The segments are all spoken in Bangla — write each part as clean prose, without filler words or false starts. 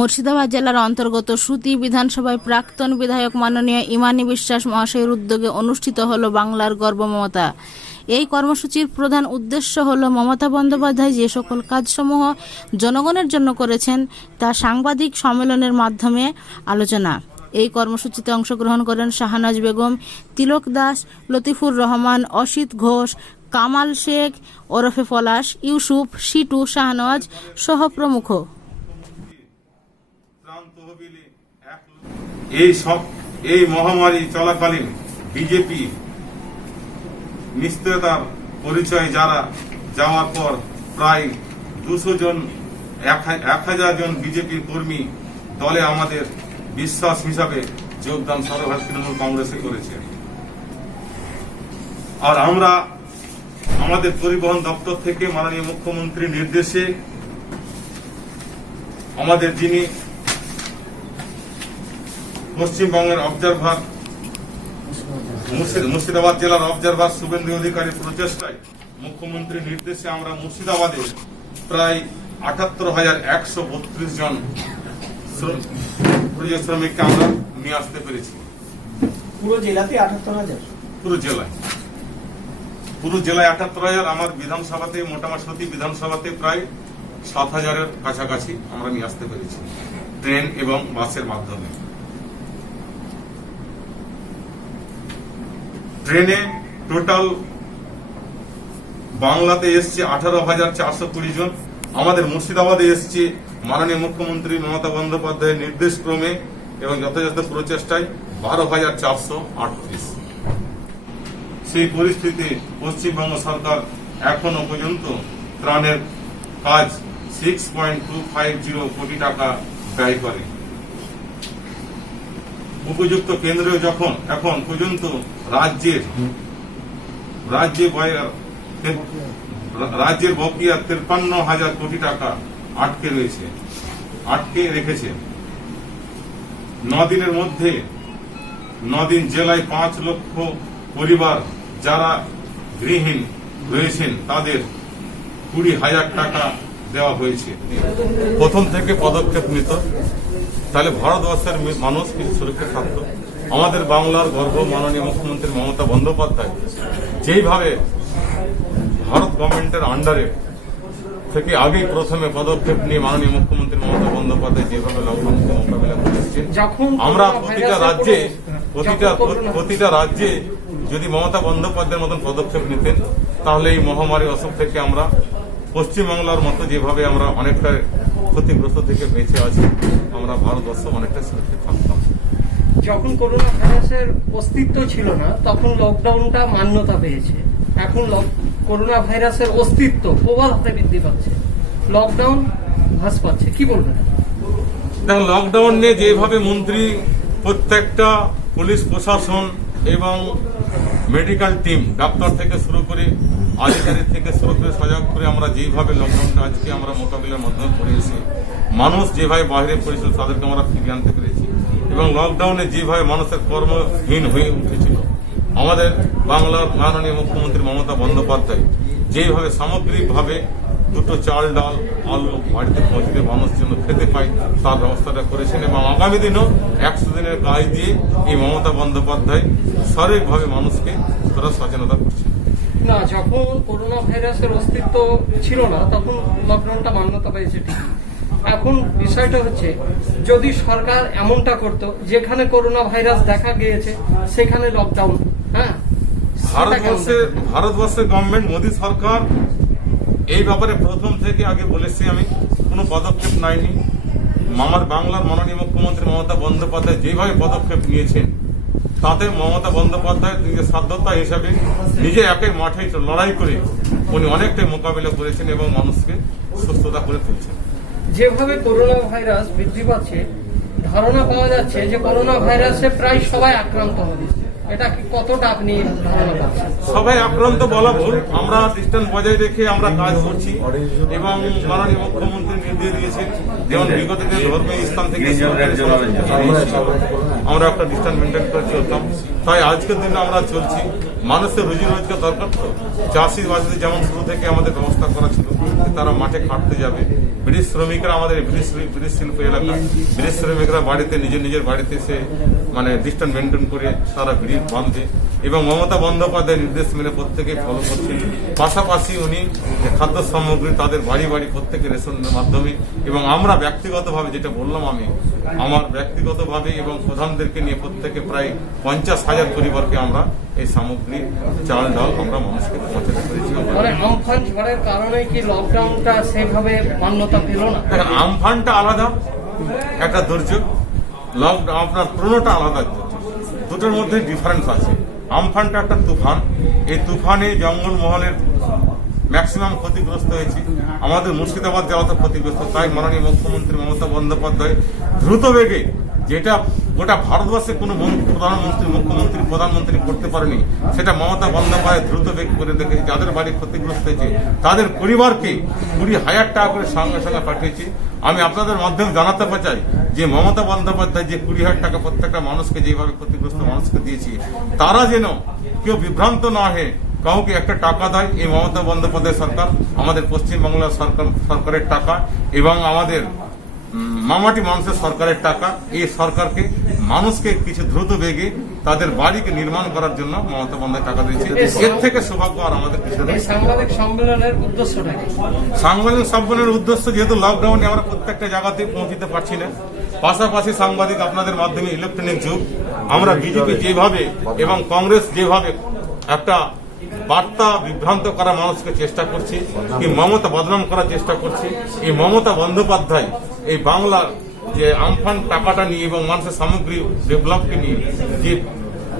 মুর্শিদাবাদ জেলার অন্তর্গত সুতি বিধানসভায় প্রাক্তন বিধায়ক মাননীয় ইমানি বিশ্বাস মহাশয়ের উদ্যোগে অনুষ্ঠিত হল বাংলার গর্ব মমতা। এই কর্মসূচির প্রধান উদ্দেশ্য হল মমতা বন্দ্যোপাধ্যায় যে সকল কাজসমূহ জনগণের জন্য করেছেন তা সাংবাদিক সম্মেলনের মাধ্যমে আলোচনা। এই কর্মসূচিতে অংশগ্রহণ করেন শাহনাজ বেগম, তিলক দাস, লতিফুর রহমান, অসিত ঘোষ, কামাল শেখ ওরফে পলাশ, ইউসুফ, শিটু, শাহনওয়াজ সহ প্রমুখ। এই মহামারী চলাকালীন বিজেপি নিশ্চয়তার পরিচয় যারা যাওয়ার পর প্রায় 200 জন 1000 জন বিজেপি কর্মী দলে আমাদের বিশ্বাস হিসাবে যোগদান সর্বভারতীয় তৃণমূল কংগ্রেসে করেছে। আর আমরা আমাদের পরিবহন দপ্তর থেকে মাননীয় মুখ্যমন্ত্রীর নির্দেশে আমাদের যিনি পশ্চিমবঙ্গের অবজারভার মুর্শিদাবাদ জেলার অবজারভার শুভেন্দু অধিকারী প্রচেষ্টায় মুখ্যমন্ত্রীর নির্দেশে আমরা মুর্শিদাবাদে প্রায় 78,132 জন শ্রমিককে আমরা নিয়ে আসতে পেরেছি। পুরো জেলাতে 78,000? পুরো জেলায় 78,000। আমার বিধানসভাতে মোটামুটি সতী বিধানসভাতে প্রায় 7,000-এর কাছাকাছি আমরা নিয়ে আসতে পেরেছি ট্রেন এবং বাসের মাধ্যমে। ট্রেনে টোটাল বাংলাতে এসছে 18,420 জন। আমাদের মুর্শিদাবাদে এসছে মাননীয় মুখ্যমন্ত্রী মমতা বন্দ্যোপাধ্যায়ের নির্দেশ ক্রমে এবং যথাযথ প্রচেষ্টায় 12,438। সেই পরিস্থিতি পশ্চিমবঙ্গ সরকার এখনো পর্যন্ত ত্রাণের কাজ 6.250 কোটি টাকা ব্যয় করে। উপযুক্ত কেন্দ্রে যখন এখন পর্যন্ত রাজ্যের বকেয়া 53,000 কোটি টাকা আটকে রেখেছে। 9 দিনের মধ্যে 9 দিন জেলায় 5 লক্ষ পরিবার যারা গৃহহীন রয়েছেন তাদের 20,000 টাকা দেওয়া হয়েছে। প্রথম থেকে পদক্ষেপ নিত তাহলে ভারতবর্ষের মানুষ কিছু সুরক্ষিত থাকত। আমাদের বাংলার গর্ব মাননীয় মুখ্যমন্ত্রী মমতা বন্দ্যোপাধ্যায় যেইভাবে ভারত গভর্নমেন্টের আন্ডারে থেকে আগেই প্রথমে পদক্ষেপ নিয়ে মাননীয় মুখ্যমন্ত্রী মমতা বন্দ্যোপাধ্যায় যেভাবে লকডাউনকে মোকাবিলা করেছেন, আমরা প্রতিটা রাজ্যে যদি মমতা বন্দ্যোপাধ্যায়ের মতন পদক্ষেপ নিতেন তাহলে এই মহামারী অসুখ থেকে আমরা পশ্চিমবাংলার মতো যেভাবে আমরা অনেকটা ক্ষতিগ্রস্ত থেকে বেঁচে আছি, আমরা ভারতবর্ষ অনেকটা সুরক্ষিত থাকতাম। যখন করোনা ভাইরাসের অস্তিত্ব ছিল না তখন লকডাউনটা মান্যতা পেয়েছে। এখন করোনা ভাইরাসের অস্তিত্ব প্রবল হারে বৃদ্ধি পাচ্ছে, লকডাউন হ্রাস পাচ্ছে, কি বলবেন? দেখুন, লকডাউন নিয়ে যেভাবে মন্ত্রী প্রত্যেকটা পুলিশ প্রশাসন এবং মেডিকেল টিম ডাক্তার থেকে শুরু করে আধিকারিক থেকে শুরু করে সজাগ করে আমরা যেভাবে লকডাউনটা আজকে আমরা মোকাবিলার মাধ্যমে করেছি, মানুষ যেভাবে বাইরে পড়েছিল তাদেরকে আমরা ফিরিয়ে আনতে পেরেছি এবং লকডাউনে যেভাবে মানুষের কর্মহীন হয়ে উঠেছিল, আমাদের বাংলার মাননীয় মুখ্যমন্ত্রী মমতা বন্দ্যোপাধ্যায় যেভাবে সামগ্রিকভাবে 2 চাল, ডাল, আলু বাড়িতে পৌঁছে মানুষ যেন খেতে পায় তার ব্যবস্থাটা করেছেন এবং আগামী দিনও 100 দিনের কাজ দিয়ে এই মমতা বন্দ্যোপাধ্যায় শারীরিকভাবে মানুষকে তারা সচেতনতা করছেন। না, যখন করোনা ভাইরাসের অস্তিত্ব ছিল না তখন লকডাউনটা মান্যতা পেয়েছে ঠিক। এখন বিষয়টা হচ্ছে যদি সরকার এমনটা করত যেখানে করোনা ভাইরাস দেখা গিয়েছে সেখানে লকডাউন, হ্যাঁ, ভারতবর্ষের গভর্নমেন্ট মোদী সরকার এই ব্যাপারে প্রথম থেকে আগে বলেছি আমি কোনো পদক্ষেপ নেয়নি। আমার বাংলার মাননীয় মুখ্যমন্ত্রী মমতা বন্দ্যোপাধ্যায় যেভাবে পদক্ষেপ নিয়েছেন তাতে মমতা বন্দ্যোপাধ্যায় নিজের সাধ্যতা হিসাবে নিজে একে মাঠে লড়াই করে উনি অনেকটাই মোকাবিলা করেছেন এবং মানুষকে সুস্থতা করে তুলছেন। যেভাবে করোনা ভাইরাস বৃদ্ধি পাচ্ছে, ধারণা পাওয়া যাচ্ছে যে করোনা ভাইরাসে প্রায় সবাই আক্রান্ত হবে, এটা কি কতটা আপনি ধারণা পাচ্ছেন? সবাই আক্রান্ত বলা ভুল, আমরা ডিস্টেন্স বজায় রেখে আমরা কাজ করছি এবং মাননীয় মুখ্যমন্ত্রী নির্দেশ দিয়েছেন যেমন বিগত দিনে ধর্মীয় স্থান থেকে আমরা একটা ডিস্টেন্স মেনটেন করে চলতাম। তাই আজকের দিনে আমরা চলছি, মানুষের রুজি রোজগার দরকার তো। চাষি বাসীদের যেমন শুরু থেকে আমাদের ব্যবস্থা করা ছিল যে তারা মাঠে খাটতে যাবে, ব্রিটিশ শ্রমিকরা আমাদের ব্রিটিশ শিল্প এলাকা, ব্রিটিশ শ্রমিকরা বাড়িতে নিজের বাড়িতে এসে মানে ডিস্টেন্স মেনটেন করে তারা ব্রিজ বাঁধবে এবং মমতা বন্দ্যোপাধ্যায়ের নির্দেশ মেনে প্রত্যেকে ফলো করছে। পাশাপাশি উনি খাদ্য সামগ্রী তাদের বাড়ি বাড়ি প্রত্যেকে রেশনের মাধ্যমে, এবং আমরা ব্যক্তিগতভাবে যেটা বললাম, আমি আমার ব্যক্তিগতভাবে এবং প্রধানদেরকে নিয়ে প্রত্যেকে প্রায় 50,000 পরিবারকে আমরা এই সামগ্রী চাল ডাল আমরা মানুষকে পৌঁছাতে পেরেছি। মানে আমফান ঝড়ের কারণে কি লকডাউনটা সেভাবে মান্যতা পেল না? আমফানটা আলাদা একটা দুর্যোগ, লকডাউন আপনার পুরোনোটা আলাদা দুর্যোগ, দুটোর মধ্যে ডিফারেন্স আছে। আমফানটা একটা তুফান, এই তুফানে জঙ্গলমহলের ম্যাক্সিমাম ক্ষতিগ্রস্ত হয়েছে, আমাদের মুর্শিদাবাদ জেলাতে ক্ষতিগ্রস্ত। তাই মাননীয় মুখ্যমন্ত্রী মমতা বন্দ্যোপাধ্যায় দ্রুত বেগে, যেটা গোটা ভারতবর্ষে কোনো প্রধানমন্ত্রী, মুখ্যমন্ত্রী, প্রধানমন্ত্রী করতে পারেনি, সেটা মমতা বন্দ্যোপাধ্যায় দ্রুত বেগ করে দেখেছে। যাদের বাড়ি ক্ষতিগ্রস্ত হয়েছে তাদের পরিবারকে 20,000 টাকা করে সঙ্গে সঙ্গে পাঠিয়েছি। আমি আপনাদের মাধ্যমে জানাতে চাই যে মমতা বন্দ্যোপাধ্যায় যে 20,000 টাকা প্রত্যেকটা মানুষকে যেভাবে ক্ষতিগ্রস্ত মানুষকে দিয়েছি, তারা যেন কেউ বিভ্রান্ত না হয়ে কাউকে একটা টাকা দেয়। এই মমতা বন্দ্যোপাধ্যায় সরকার আমাদের পশ্চিমবাংলার সরকারের টাকা এবং আমাদের মামাটি মানুষের সরকারের টাকা, এই সরকারকে মানুষকে কিছু দ্রুত বেগে তাদের বাড়িকে নির্মাণ করার জন্য মমতা বন্দ্যোপাধ্যায় টাকা দিয়েছে। এর থেকে সৌভাগ্য আর আমাদের কিছু নেই। সাংবাদিক সম্মেলনের উদ্দেশ্যটা কি? সাংবাদিক সম্মেলনের উদ্দেশ্য, যেহেতু লকডাউনে আমরা প্রত্যেকটা জায়গাতে পৌঁছতে পারছি না, পাশাপাশি সাংবাদিক আপনাদের মাধ্যমে ইলেকট্রনিক যুগ, আমরা বিজেপি যেভাবে এবং কংগ্রেস যেভাবে একটা বার্তা বিভ্রান্ত করা মানুষকে চেষ্টা করছে, এই মমতা বদনাম করার চেষ্টা করছে, এই মমতা বন্দ্যোপাধ্যায় এই বাংলার যে আমফান টাকাটা নিয়ে এবং মানুষের সামগ্রী ডেভেলপকে নিয়ে যে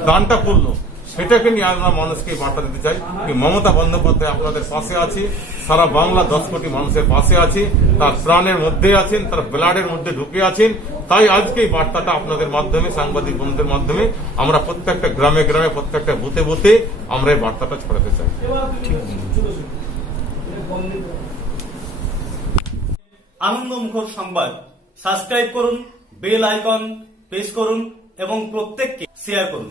গানটা করলো, সেটাকে নিয়ে আমরা মানুষকে বার্তা দিতে চাই যে মমতা বন্দ্যোপাধ্যায় আপনাদের পাশে আছে, সারা বাংলা 10 কোটি মানুষের পাশে আছে, তার প্রাণের মধ্যে আছেন, তার ব্লাডের মধ্যে ঢুকে আছেন। তাই আজকে এই বার্তাটা আপনাদের মাধ্যমে, সাংবাদিক বন্ধুদের মাধ্যমে আমরা প্রত্যেকটা গ্রামে গ্রামে, প্রত্যেকটা বুথে বুথে আমরা এই বার্তাটা ছড়াতে চাই। আনন্দমুখর সংবাদ সাবস্ক্রাইব করুন, বেল আইকন প্রেস করুন এবং প্রত্যেককে শেয়ার করুন।